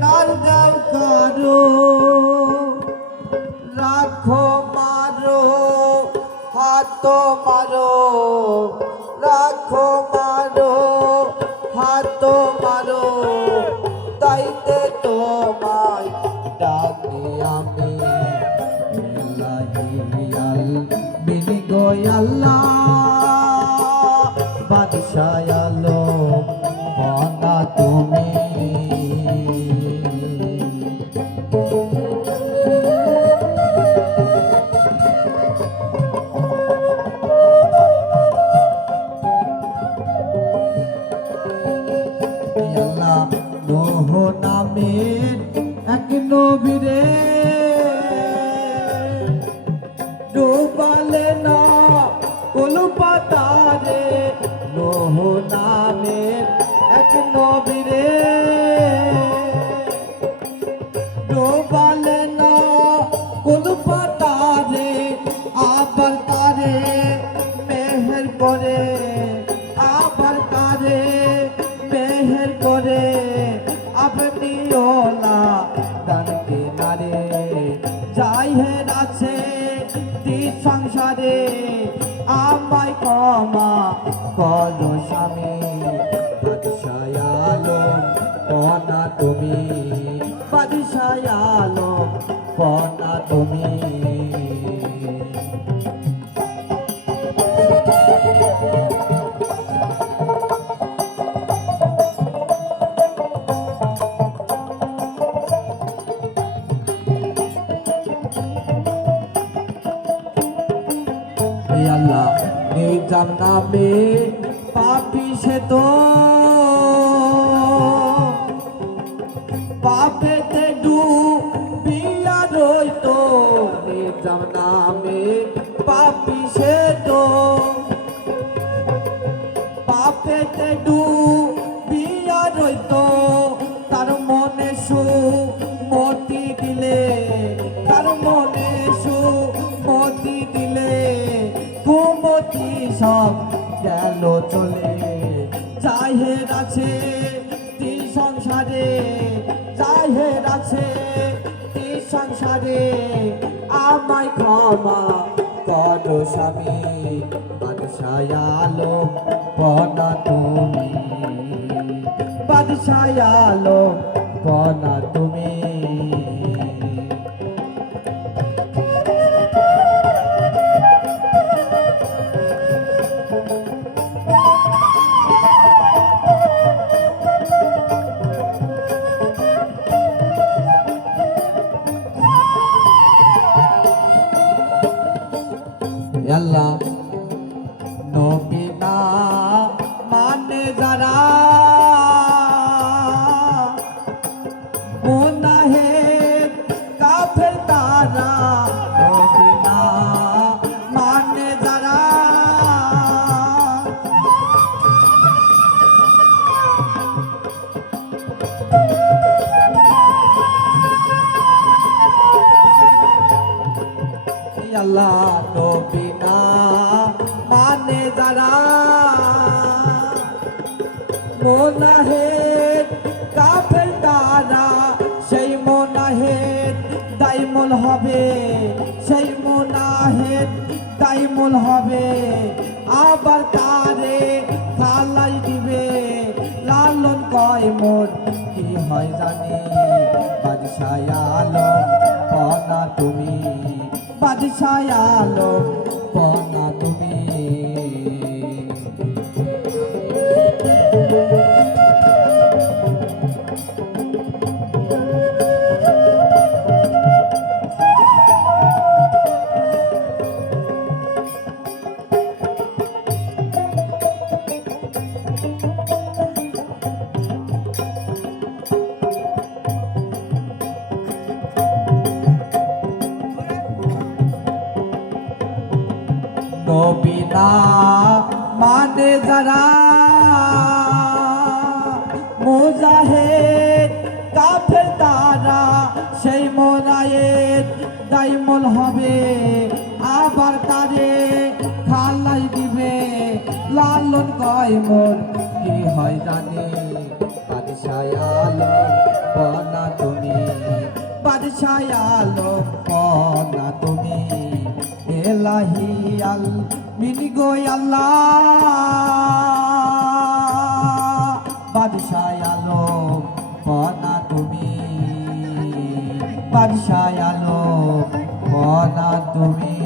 নাল দাও কারো রাখো মারো হাত মারো রাখো মারো হাত মারো তাইতে তোমায় ডাকি আমি বিনি গোয়াল্লাহ বাদশাহ আলম বনা তুমি নূহ নামের এক নবীরে ডুবালে না কোন পাতারে নূহ নামের এক নবীরে ডুবালে না কোন পাতারে আবার তারে মেহের করে আবার তারে মেহের করে আপনি ওলা দান কিনারে যাই হের আছে সংসারে আমায় ক্ষমা করো স্বামী বাদশাহ আলম কনা তুমি বাদশাহ আলম কনা তুমি আল্লাহ এই জান্নাতে পাপী সে তো পাপেতে ডুবিয়া রইতো এই জান্নাতে পাপী সে তো পাপেতে ডুবিয়া রইতো তার মনে সুমতি দিলে তার মনে সুমতি দিলে কুমতি সব গেল চলে জাহের আছে তিন সংসারে জাহের আছে তিন সংসারে আমায় ক্ষমা করো স্বামী বাদশাহ আলম বনা তুমি বাদশাহ আলম বনা তুমি আল্লাহ নবী না মানে যারা গুনাহের কাফের তারা নবী না মানে যারা আল্লাহ নবী না মানে যারা মোনাহের কাফের তারা সেই মোনাহের দাইমুল হবে সেই মোনাহের দাইমুল হবে আবার তারে ফালাই দিবে লালন কয় মোর কি হয় জানি বাদশাহ আলম বনা তুমি বাদশাহ আলম বনা তুমি নবী না মানে যারা মুজাহিদ কাফের তারা সেই মোনায়েত দাইমুল হবে আবার তারে খালাই দিবে লালন কয় মোর কি হয় জানি বাদশাহ আলম বনা তুমি বাদশাহ আলম পনা তুমি এলাহি আল মিনি গো আল্লাহ বাদশাহ আলম পনা তুমি বাদশাহ আলম পনা তুমি